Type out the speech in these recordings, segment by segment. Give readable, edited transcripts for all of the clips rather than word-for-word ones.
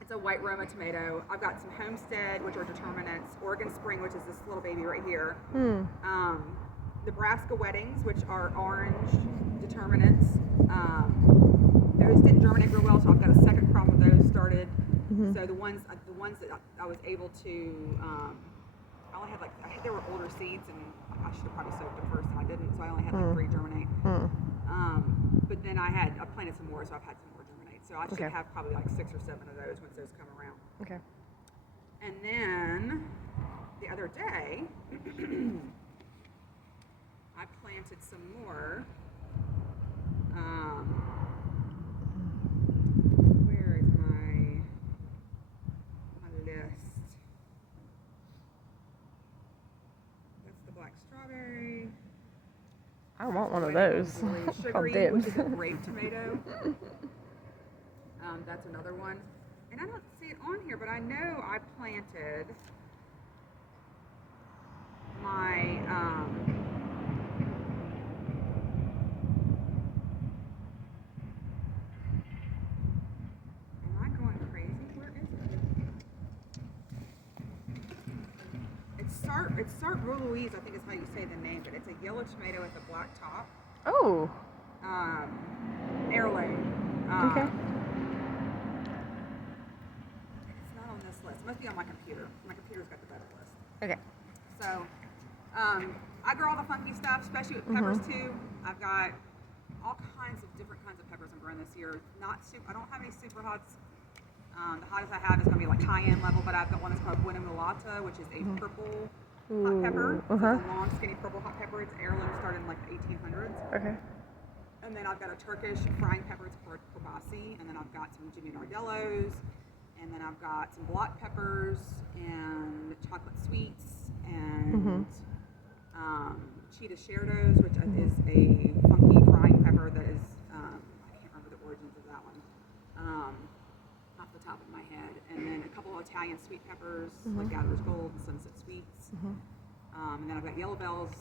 It's a white Roma tomato. I've got some Homestead, which are determinants. Oregon Spring, which is this little baby right here. Nebraska Weddings, which are orange determinants. Those didn't germinate real well, so I've got a second crop of those started. So the ones that I was able to, I only had I think they were older seeds, and I should have probably soaked them first, and I didn't, so I only had 3 germinate. But then I planted some more, so I've had some more germinate. So I should have probably 6 or 7 of those once those come around. Okay. And then the other day, I planted some more. Where is my list? That's the black strawberry. I want one of those. Sugary, which is a grape tomato. That's another one. And I don't see it on here, but I know I planted my am I going crazy? Where is it? It's Sart Louise, I think is how you say the name, but it's a yellow tomato with a black top. Oh. Heirloom. Okay. It's not on this list. It must be on my computer. My computer's got the better list. Okay. So, I grow all the funky stuff, especially with peppers too. I've got all kinds of different kinds of peppers I'm growing this year. I don't have any super hots. The hottest I have is going to be cayenne level, but I've got one that's called Buena Mulata, which is a purple hot pepper. So it's a long, skinny purple hot pepper. It's heirloom, started in the 1800s. Okay. And then I've got a Turkish frying pepper, it's called kibasi. And then I've got some Jimmy Nardellos. And then I've got some block peppers and chocolate sweets and Cheetah Sherdos, which is a funky frying pepper that is, I can't remember the origins of that one off the top of my head. And then a couple of Italian sweet peppers, like Gatherer's Gold and Sunset Sweets. And then I've got yellow bells,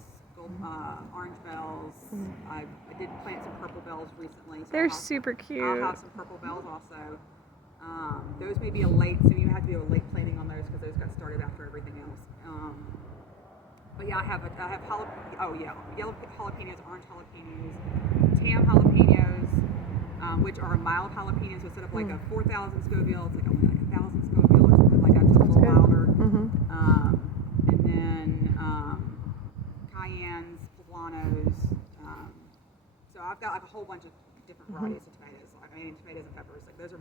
orange bells. I did plant some purple bells recently. So They're super cute. I'll have some purple bells also. Those may be a late, so you have to do a late planting on those because those got started after everything else. But yeah, I have yellow jalapenos, orange jalapenos, tam jalapenos, which are mild jalapenos. So instead of a 4,000 Scoville, it's only 1,000 Scoville or something like that. So it's a little milder. And then cayennes, poblanos. So I've got a whole bunch of different varieties of tomatoes. Tomatoes and peppers. Those are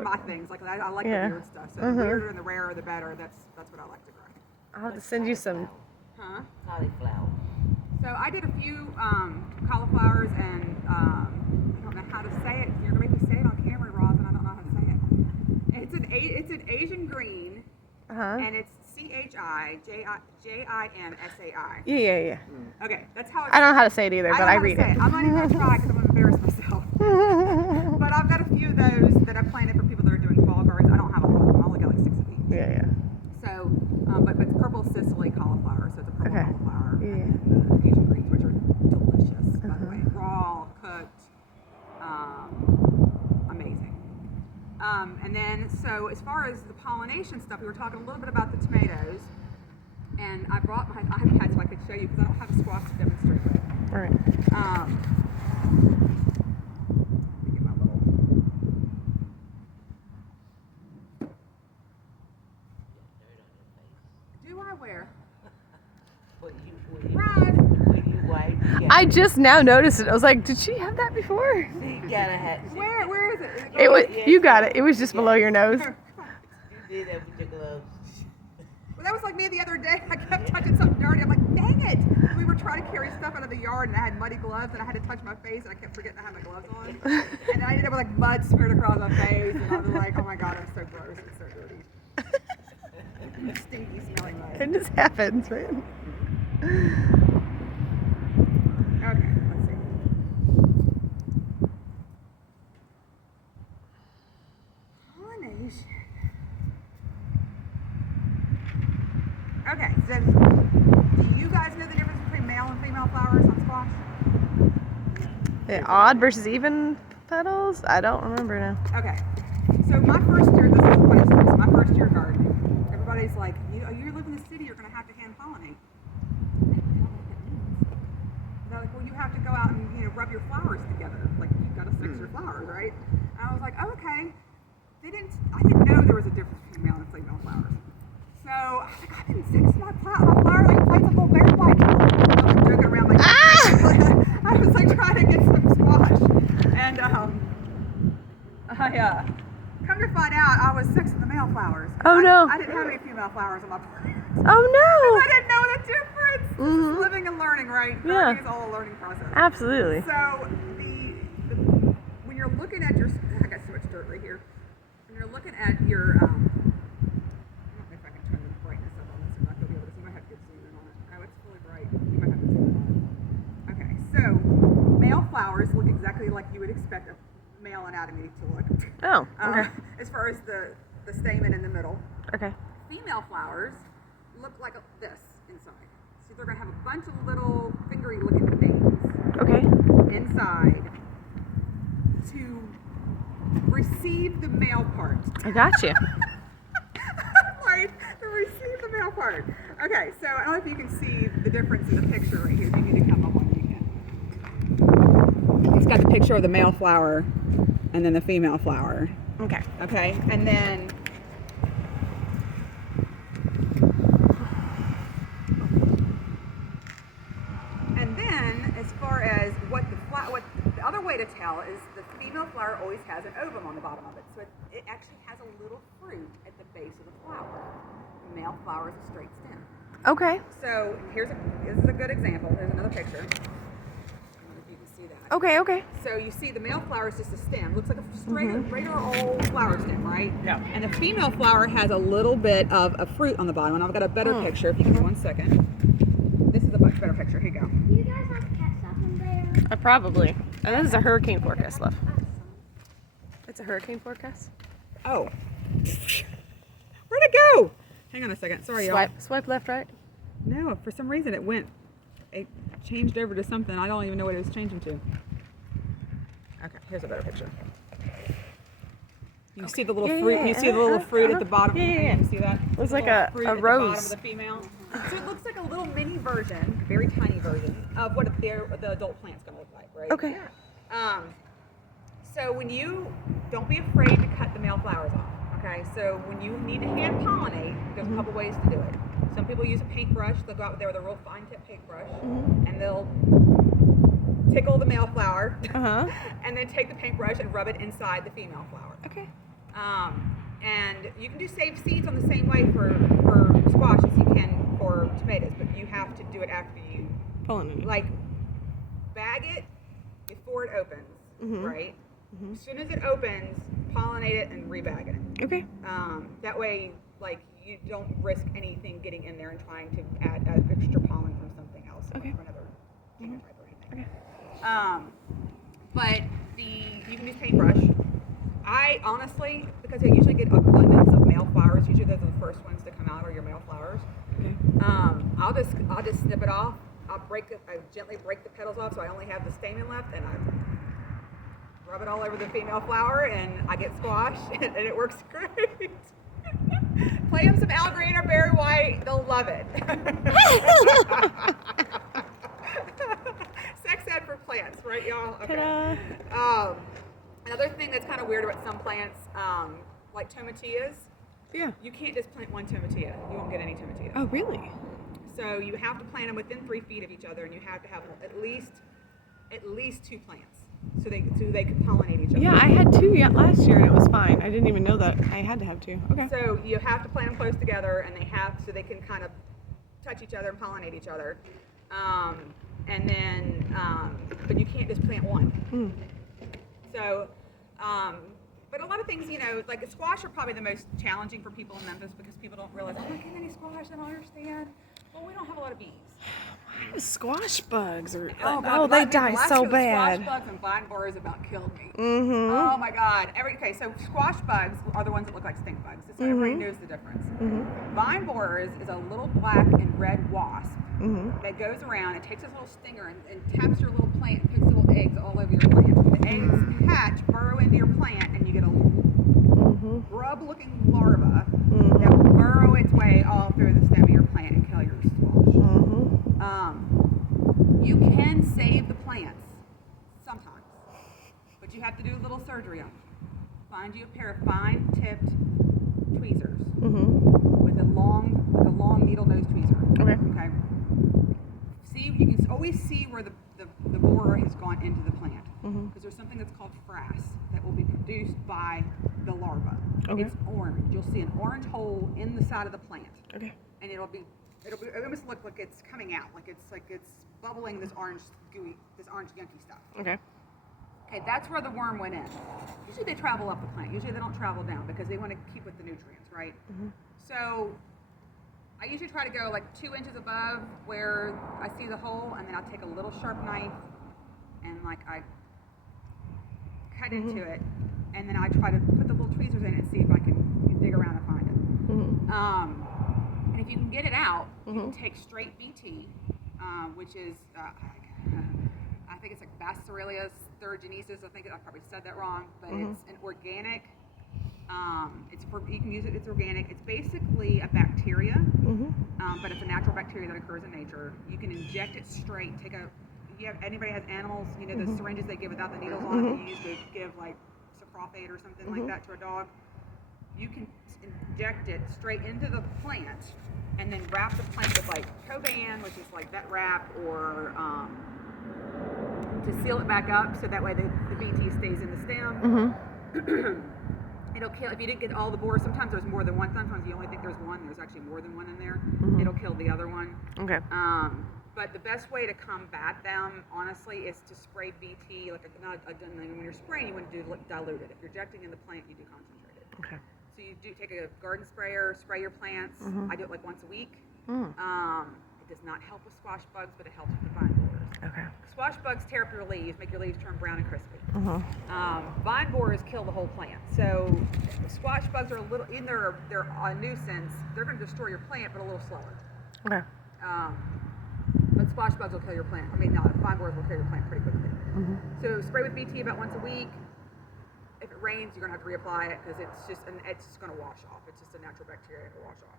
my things. I like the weird stuff. So the weirder and the rarer, the better. That's what I like to grow. I'll have to send you some. Huh? Cauliflower. So I did a few cauliflowers, and I don't know how to say it. You're gonna make me say it on camera, Roz, and I don't know how to say it. It's an Asian green, and it's CHIJIMSAI. Yeah. Okay, that's how it's. I don't know how to say it either, but I read it. I'm not even gonna try because I'm gonna embarrass myself. But I've got a few of those that I planted for people that are doing fall gardens. I don't have a lot of them. I only got 6 of each. Yeah. So, but it's purple Sicily cauliflower, so it's a purple cauliflower. Yeah. And the Asian greens, which are delicious, by the way. Raw, cooked, amazing. And then, so as far as the pollination stuff, we were talking a little bit about the tomatoes. And I brought my iPad so I could show you because I don't have a squash to demonstrate with. All right. Let me get my little. Do I wear? When you wipe, I just now noticed it. I was like, did she have that before? so you gotta have. Where is it? It was. You got it. It was just below your nose. You did that with your gloves. Well, that was like me the other day. I kept touching something dirty. I'm like, dang it! We were trying to carry stuff out of the yard, and I had muddy gloves, and I had to touch my face, and I kept forgetting I had my gloves on. And then I ended up with mud smeared across my face, and I was like, oh my god, I'm so gross. It's so dirty. Stinky smelling mud. It just happens, man. Okay, let's see. Pollination. Okay, so do you guys know the difference between male and female flowers on squash? Odd versus even petals? I don't remember now. Okay, So my first year, this is a funny story. So my first year gardening, everybody's like, you live in the city, you're going to have to hand pollinate. I don't know what that means. They're like, well, you have to go out and rub your flowers together. Like you've got to sex your flowers, right? And I was like, oh, okay. I didn't know there was a difference between male and female flowers. So I was like, I've been sex my flowers like playing some little bear fight. I was joking around like I was like trying to get some squash. And come to find out, I was sexing the male flowers. Oh, no. I didn't have any female flowers on my plants. Oh no! I didn't know the difference. Mhm. Living and learning, right? Yeah. Gardening is all a learning process. Absolutely. So when you're looking at your, I got so much dirt right here. When you're looking at your, I don't know if I can turn the brightness up on this or not. You'll be able to see. You might have to get zoom in on it. Oh, it's fully bright. You might have to zoom in on it. Okay, so male flowers look exactly like you would expect a male anatomy to look. Oh, okay. As far as the stamen in the middle. Okay. Female flowers look like this inside. So they're going to have a bunch of little fingery looking things Okay. inside to receive the male part. I got you. Right, to receive the male part. Okay, so I don't know if you can see the difference in the picture right here. If you need to come up one, you can. It's got the picture of the male flower and then the female flower. Okay. Okay, and then as far as what the other way to tell is the female flower always has an ovum on the bottom of it, so it actually has a little fruit at the base of the flower. The male flower is a straight stem. Okay. So this is a good example. Here's another picture. I don't know if you can see that. Okay. Okay. So you see the male flower is just a stem. Looks like a straight, regular old flower stem, right? Yeah. And the female flower has a little bit of a fruit on the bottom. And I've got a better picture. If you give me 1 second. This is a much better picture. Here you go. Do you guys have ketchup in there? Probably. And this is a hurricane forecast, love. It's a hurricane forecast. Oh. Where'd it go? Hang on a second. Sorry, y'all. Swipe left, right. No, for some reason it changed over to something. I don't even know what it was changing to. Okay, here's a better picture. You see the little fruit. You see the little fruit at the bottom. Yeah. You see that? It was like Little a fruit at the rose. bottom of the female. So it looks like a little mini version, very tiny version of what the adult plant's gonna look like, right? Okay. So when don't be afraid to cut the male flowers off. Okay. So when you need to hand pollinate, there's a couple ways to do it. Some people use a paintbrush. They'll go out there with a real fine tip paintbrush, and they'll tickle the male flower, and then take the paintbrush and rub it inside the female flower. Okay. And you can do save seeds on the same way for squash as you can for tomatoes, but you have to do it after you Pollinate. like bag it before it opens, right? As soon as it opens, pollinate it and rebag it. Okay. That way, like you don't risk anything getting in there and trying to add extra pollen from something else, Okay. or another phenotype or anything. Okay. But you can use paintbrush. I honestly, because I usually get abundance of male flowers, usually those are the first ones to come out are your male flowers. Okay. I'll just snip it off. I gently break the petals off, so I only have the stamen left, and I rub it all over the female flower, and I get squash, and it works great. Play them some Al Green or Berry White, they'll love it. Sex ed for plants, right, y'all? Okay. Ta-da. Another thing that's kind of weird about some plants, like tomatillas, Yeah. you can't just plant one tomatilla. You won't get any tomatillas. Oh, really? So you have to plant them within 3 feet of each other, and you have to have at least 2 plants, so they can pollinate each other. Yeah, I had 2 last year and it was fine. I didn't even know that I had to have 2. Okay. So you have to plant them close together, and so they can kind of touch each other and pollinate each other. And then, but you can't just plant one. So, but a lot of things, like squash are probably the most challenging for people in Memphis because people don't realize, I'm not getting any squash, I don't understand. Well, we don't have a lot of bees. Squash bugs are. God, they the die last so year, the bad. Squash bugs and vine borers about killed me. Mm-hmm. Oh my God. Okay, so squash bugs are the ones that look like stink bugs. So everybody knows the difference. Vine borers is a little black and red wasp that goes around and takes this little stinger and taps your little plant and puts little eggs all over your plant. The eggs hatch, burrow into your plant, and you get a larva that will burrow its way all through the stem of your plant and kill your squash. You can save the plants sometimes, but you have to do a little surgery on them. Find you a pair of fine-tipped tweezers with a long needle nose tweezer. Okay. Okay. See, you can always see where the borer has gone into the plant because there's something that's called frass that will be produced by the larva. Okay. It's orange. You'll see an orange hole in the side of the plant, Okay. and it'll almost look like it's coming out, like it's bubbling this orange gunky stuff. Okay. Okay, that's where the worm went in. Usually they travel up the plant. Usually they don't travel down because they want to keep with the nutrients, right? So I usually try to go like 2 inches above where I see the hole, and then I'll take a little sharp knife and like I cut into it, and then I try to put the little tweezers in it and see if I can dig around and find it. And if you can get it out, you can take straight BT, which is I think it's like Bacillus thuringiensis. I think I probably said that wrong, but it's an organic. You can use it. It's organic. It's basically a bacteria, but it's a natural bacteria that occurs in nature. You can inject it straight. Anybody has animals, you know, the syringes they give without the needles on it that you use to give like cyprophate or something like that to a dog. You can inject it straight into the plant and then wrap the plant with like Coban, which is like vet wrap, or to seal it back up so that way the BT stays in the stem. It'll kill, if you didn't get all the borers, sometimes there's more than one, sometimes you only think there's one, there's actually more than one in there. It'll kill the other one. Okay. But the best way to combat them, honestly, is to spray BT, when you're spraying, you want to do diluted. If you're injecting in the plant, you do concentrated. Okay. So you do take a garden sprayer, spray your plants. I do it like once a week. It does not help with squash bugs, but it helps with the vine borers. Okay. Squash bugs tear up your leaves, make your leaves turn brown and crispy. Vine borers kill the whole plant. So squash bugs are a little, even though they're a nuisance, they're going to destroy your plant, but a little slower. Okay. But squash bugs will kill your plant. Vine borers will kill your plant pretty quickly. So spray with BT about once a week. If it rains, you're going to have to reapply it because it's just going to wash off. It's just a natural bacteria to wash off.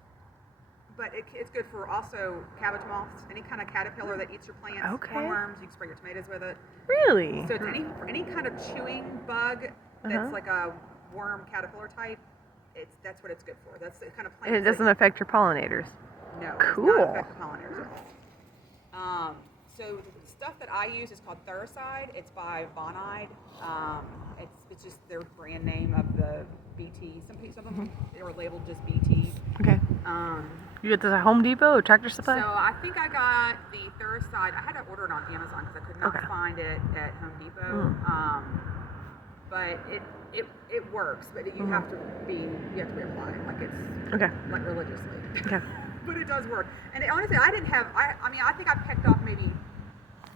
But it's good for also cabbage moths, any kind of caterpillar that eats your plants. Okay. Cornworms, you can spray your tomatoes with it. Really? So it's any kind of chewing bug that's like a worm caterpillar type. That's what it's good for. That's the kind of plant. And it doesn't affect your pollinators. No, it Cool. does not affect the pollinators at all. So the stuff that I use is called Thuricide. It's by Bonide. It's just their brand name of the BT. Some of them they were labeled just BT. Okay. You get this at Home Depot or Tractor Supply? So I think I got the Thuricide. I had to order it on Amazon because I could not find it at Home Depot. But it works, but you have to reapply it like it's like religiously. Okay. But it does work. And honestly, I didn't have. I think I picked off maybe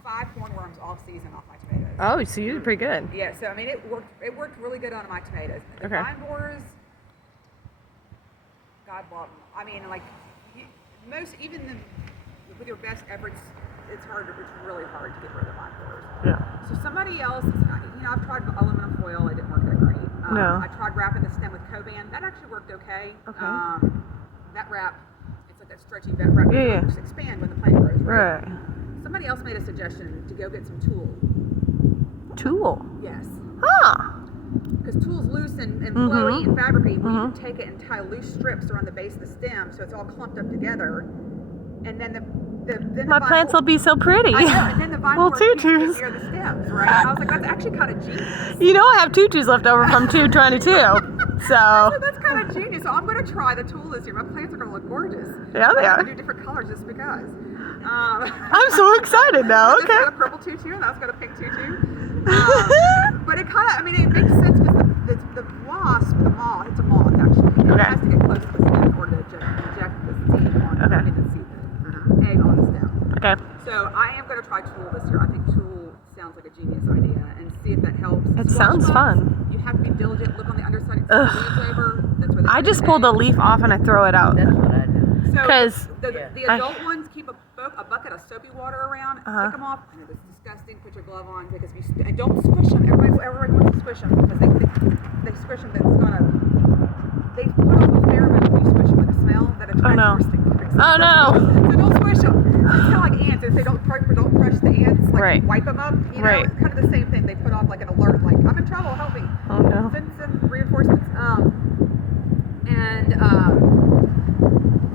5 hornworms all season off my tomatoes. Oh, so you did pretty good. Yeah. So it worked really good on my tomatoes. The Okay. vine borers, God love them. With your best efforts, it's really hard to get rid of the vine borers. Yeah. So somebody else, I've tried aluminum foil. It didn't work that great. No. I tried wrapping the stem with Coban. That actually worked okay. Okay. That wrap, it's like that stretchy vet wrap. Yeah. Just expand when the plant grows. Right. Right. Somebody else made a suggestion to go get some tulle. Tool. Yes. Huh. Because tull's loose and flowy and fabricy. You can take it and tie loose strips around the base of the stem so it's all clumped up together. And then My plants will be so pretty. I know, and then the vine Well, borers can't get tutus. near the stems, right? I was like, that's actually kind of genius. You know I have tutus left over from 222. So So, that's kind of genius. So I'm going to try the tulle this year. My plants are going to look gorgeous. Yeah, they I'm are. going to do different colors just because. I'm so excited now. This got a Okay. purple tutu and that's got a pink tutu. But it makes sense because the wasp, the moth, it's a moth actually. It Okay. has to get close to the stem in order to inject the seed on the egg on the stem. Okay. So I am going to try tulle this year. I think tulle sounds like a genius idea and see if that helps. It Squash sounds bugs, fun. You have to be diligent. Look on the underside and see the leaves over. That's where they I put just the pull the eggs. leaf off and I throw it out. That's what I do. So 'Cause the adult ones keep a bucket of soapy water around, pick them off, and it is disgusting. Put your glove on because and don't squish them. Everybody wants to squish them because they squish them. They put off a no. Or stink bugs. Oh, no. So don't squish them. It's kind of like ants. If they don't crush the ants, like Right. wipe them up. You know, Right. it's kind of the same thing. They put off like an alert, like I'm in trouble, help me. Oh no. Send some reinforcements.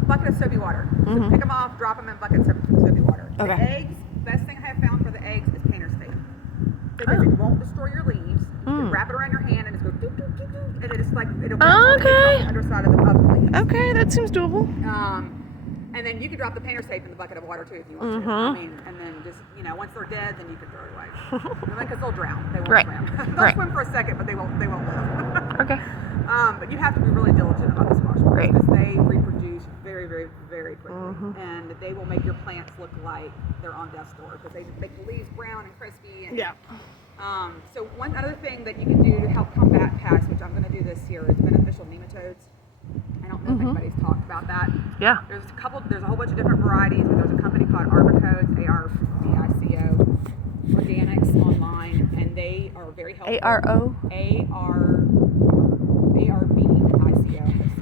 Bucket of soapy water. So Mhm. pick them off, drop them in buckets of soapy water. The Okay. eggs, best thing I have found for the eggs is painter's tape. Because Oh. it won't destroy your leaves. You can Mm. wrap it around your hand and it's go doop, doop, doop, doop, and it just like it'll Okay. on the underside of the leaves. Okay, that seems doable. And then you can drop the painter's tape in the bucket of water too if you want to. Mhm. I mean, and then just once they're dead, then you can throw it away. Because they'll drown. They won't Right. swim. They'll Right. swim for a second, but they won't live. Okay. But you have to be really diligent about the squash bugs Right. because they reproduce very, very, very quickly, Mhm. and they will make your plants look like they're on death's door because they make the leaves brown and crispy. And, so one other thing that you can do to help combat pests, which I'm going to do this year, is beneficial nematodes. I don't know if anybody's talked about that. Yeah. There's a whole bunch of different varieties, but there's a company called Arbicodes, ARBICO, Organics online, and they are very helpful. ARO? ARBICO.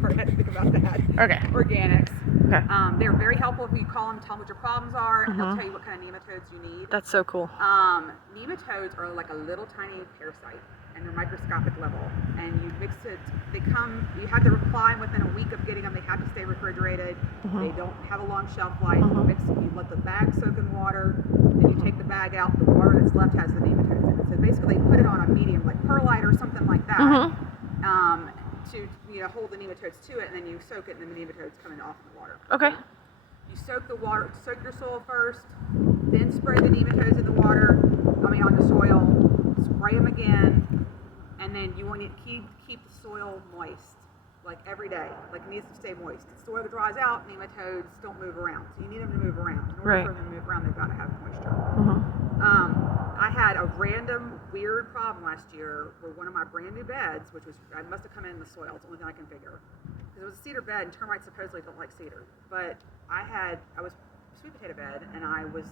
Sorry, I had to think about that. Okay. Organics. Okay. They're very helpful if you call them, tell them what your problems are, and they'll Mhm. tell you what kind of nematodes you need. That's so cool. Nematodes are like a little tiny parasite, and they're microscopic level. And you mix it. You have to apply them within a week of getting them. They have to stay refrigerated. Mhm. They don't have a long shelf life. Mhm. You let the bag soak in water. Then you take the bag out. The water that's left has the nematodes in it. So basically, put it on a medium like perlite or something like that. Mhm. To hold the nematodes to it, and then you soak it, and then the nematodes come in off in the water. Okay. You soak your soil first, then spray the nematodes in the water, on the soil, spray them again, and then you want to keep the soil moist, like every day, like it needs to stay moist. The soil dries out, nematodes don't move around, so you need them to move around. In order Right. for them to move around, they've got to have moisture. Mhm. I had a random weird problem last year with one of my brand new beds, which was, I must have come in the soil, it's the only thing I can figure. Because it was a cedar bed, and termites supposedly don't like cedar. But I was sweet potato bed, and I was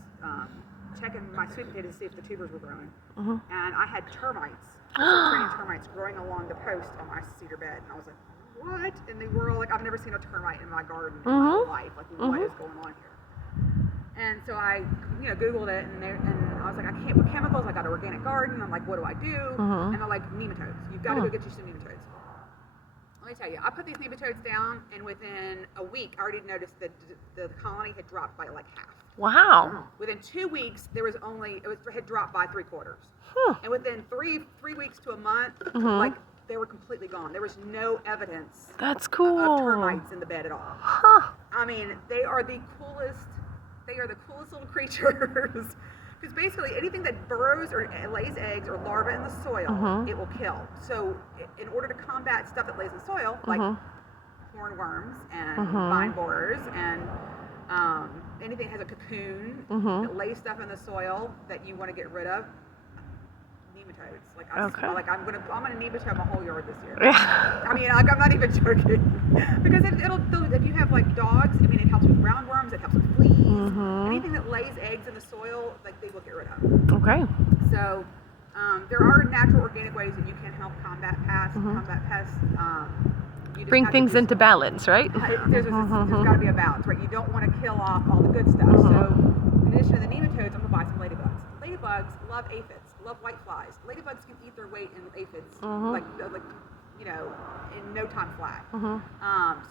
checking my sweet potatoes to see if the tubers were growing. Mhm. And I had termites, Subterranean termites growing along the post on my cedar bed. And I was like, what in the world? Like, I've never seen a termite in my garden in my whole life. Like, what is going on here? And so I, Googled it, and I was like, I can't, with chemicals, I got an organic garden. I'm like, what do I do? And they're like, nematodes. You've got to go get you some nematodes. Let me tell you, I put these nematodes down, and within a week, I already noticed that the colony had dropped by like half. Wow. Within 2 weeks, it had dropped by 3/4. And within three weeks to a month, like, they were completely gone. There was no evidence That's cool. of termites in the bed at all. Huh. I mean, they are the coolest little creatures. Because basically anything that burrows or lays eggs or larvae in the soil, it will kill. So in order to combat stuff that lays in the soil, like hornworms and vine borers and anything that has a cocoon that lays stuff in the soil that you want to get rid of, nematodes. Like, I'm gonna nematode my whole yard this year. I mean, like, I'm not even joking. Because if you have like dogs, I mean, it helps with roundworms, it helps with fleas. Anything that lays eggs in the soil, like, they will get rid of. Okay. So there are natural organic ways that you can help combat pests. You just Bring have to things do into so. balance, right? There's got to be a balance, right? You don't want to kill off all the good stuff. So in addition to the nematodes, I'm gonna buy some ladybugs. Ladybugs love aphids, love whiteflies. Ladybugs can eat their weight in aphids, like in no time flat. So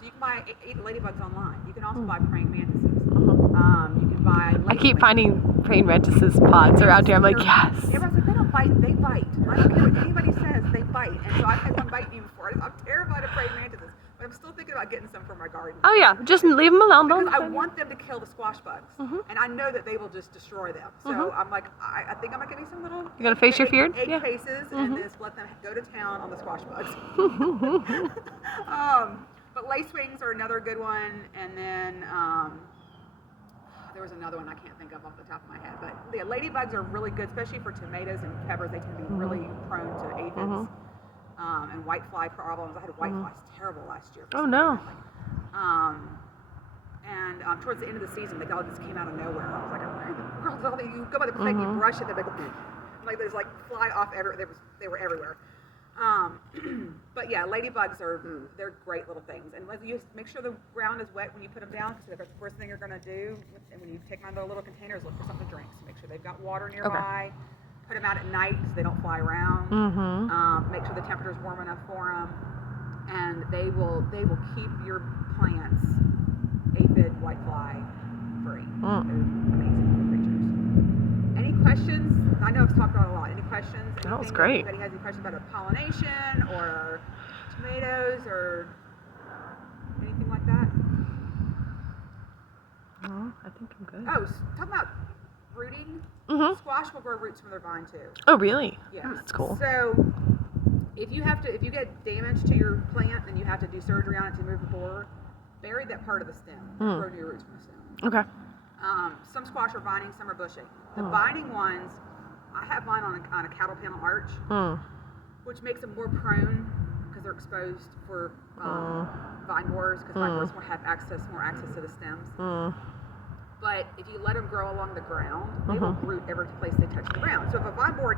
you can buy 8 ladybugs online. You can also buy praying mantises. You can buy. I keep finding praying mantises pods around here. I'm like, yes. Everyone's like, they don't bite. They bite. I don't care what anybody says. They bite. And so I've had one bite me before. I'm terrified of praying mantises, but I'm still thinking about getting some for my garden. Oh yeah, just leave them alone. Because Don't. I want them to kill the squash bugs, and I know that they will just destroy them. So I'm like, I think I'm gonna get me some little. You gonna face your fear? Egg Yeah. faces, and just let them go to town on the squash bugs. But lacewings are another good one, and then there was another one I can't think of off the top of my head. But the ladybugs are really good, especially for tomatoes and peppers. They tend to be really prone to aphids and whitefly problems. I had whiteflies terrible last year. Oh no. And towards the end of the season, they all just came out of nowhere. I was like, where in the world is all these? You go by the plate, you brush it, they're like, there's like fly off everywhere. They were everywhere. But yeah, ladybugs they're great little things. And you make sure the ground is wet when you put them down, because that's the first thing you're going to do. And when you take them out of their little containers, look for something to drink. So make sure they've got water nearby. Put them out at night so they don't fly around. Make sure the temperature's warm enough for them. And they will keep your plants aphid, whitefly free. They're amazing little creatures. Any questions? I know I've talked about it a lot. Any questions? That was Anything great. Anybody has any questions about pollination or tomatoes or anything like that? Oh, I think I'm good. Oh, talking about rooting. Squash will grow roots from their vine too. Oh, really? Yes. Oh, that's cool. So if you get damage to your plant and you have to do surgery on it to remove the borer, bury that part of the stem. Grow new roots from the stem. Okay. Some squash are vining, some are bushing. The vining ones, I have mine on a cattle panel arch, which makes them more prone because they're exposed for vine borers, because vine borers will have more access to the stems. But if you let them grow along the ground, they will root every place they touch the ground. So if a vine borer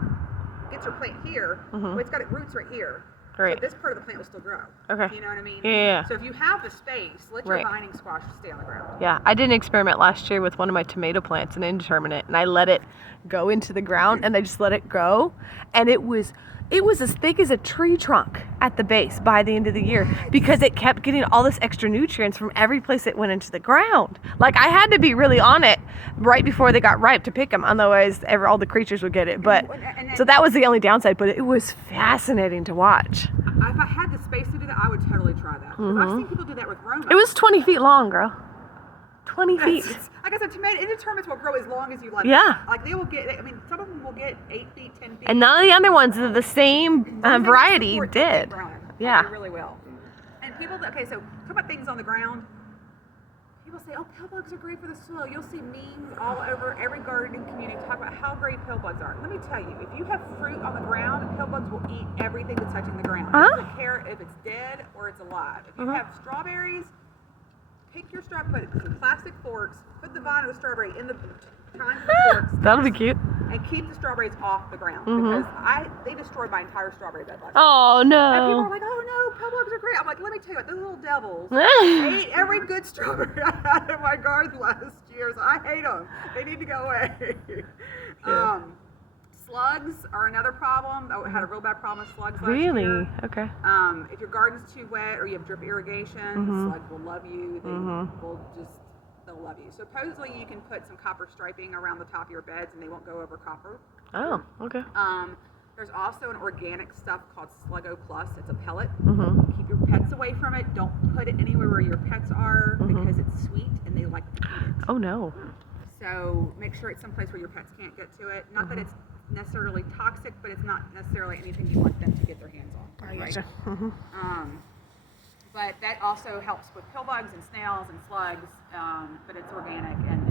gets your plant here, well, it's got roots right here. Right. So this part of the plant will still grow. Okay. You know what I mean? Yeah. So if you have the space, let your vining squash stay on the ground. Yeah, I did an experiment last year with one of my tomato plants, an indeterminate, and I let it go into the ground, and I just let it grow, and it was as thick as a tree trunk at the base by the end of the year, because it kept getting all this extra nutrients from every place it went into the ground. Like, I had to be really on it right before they got ripe to pick them, otherwise all the creatures would get it. But so that was the only downside, but it was fascinating to watch. If I had the space to do that, I would totally try that. 'Cause I've seen people do that with Roma. It was 20 feet long, girl. 20 feet. Like I said, tomato indeterminates will grow as long as you let Yeah. them. Like they will get, I mean, some of them will get 8 feet, 10 feet. And none of the other ones of the same Some variety support did. keep growing. Yeah. They really will. And people, okay, so talk about things on the ground. People say, oh, pill bugs are great for the soil. You'll see memes all over every gardening community talk about how great pill bugs are. Let me tell you, if you have fruit on the ground, pill bugs will eat everything that's touching the ground. They don't care if it's dead or it's alive. If you have strawberries, pick your strawberry, put some plastic forks, put the vine of the strawberry in the tines of the forks, That'll be cute. and keep the strawberries off the ground, because they destroyed my entire strawberry bed last year. Oh, And people no. are like, oh no, pill bugs are great. I'm like, let me tell you what, those little devils ate every good strawberry I had in my garden last year, so I hate them. They need to go away. Slugs are another problem. I had a real bad problem with slugs last Really? year. Okay. If your garden's too wet or you have drip irrigation, slugs will love you. They'll love you. Supposedly you can put some copper striping around the top of your beds and they won't go over copper. Oh, okay. There's also an organic stuff called Sluggo Plus. It's a pellet. Keep your pets away from it. Don't put it anywhere where your pets are, because it's sweet and they like to eat it. Oh, no. So make sure it's someplace where your pets can't get to it. Not that it's necessarily toxic, but it's not necessarily anything you want them to get their hands on. Right? But that also helps with pill bugs and snails and slugs, but it's organic and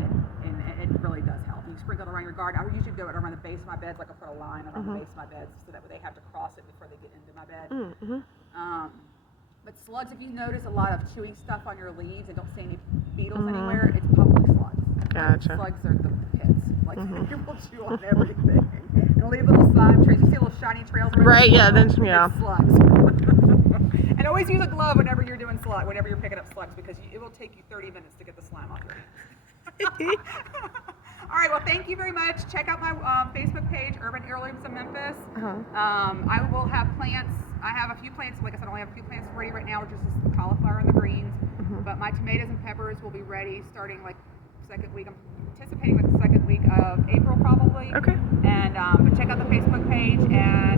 it really does help. You sprinkle it around your garden. I usually do it around the base of my beds, like I put a line around the base of my beds so that they have to cross it before they get into my bed. But slugs, if you notice a lot of chewy stuff on your leaves and don't see any beetles anywhere, it's probably slugs. Gotcha. Slugs are the pits. Like they will chew on everything. And leave little slime trails. You see little shiny trails around Right, the yeah, soil? then, yeah. It's slugs. And always use a glove whenever you're doing whenever you're picking up slugs, because it will take you 30 minutes to get the slime off your hands. All right, well, thank you very much. Check out my Facebook page, Urban Heirlooms of Memphis. I will have plants. I have a few plants. Like I said, I only have a few plants ready right now, which is just the cauliflower and the greens. But my tomatoes and peppers will be ready starting like second week. I'm anticipating like the second week of April probably. Okay. And but check out the Facebook page and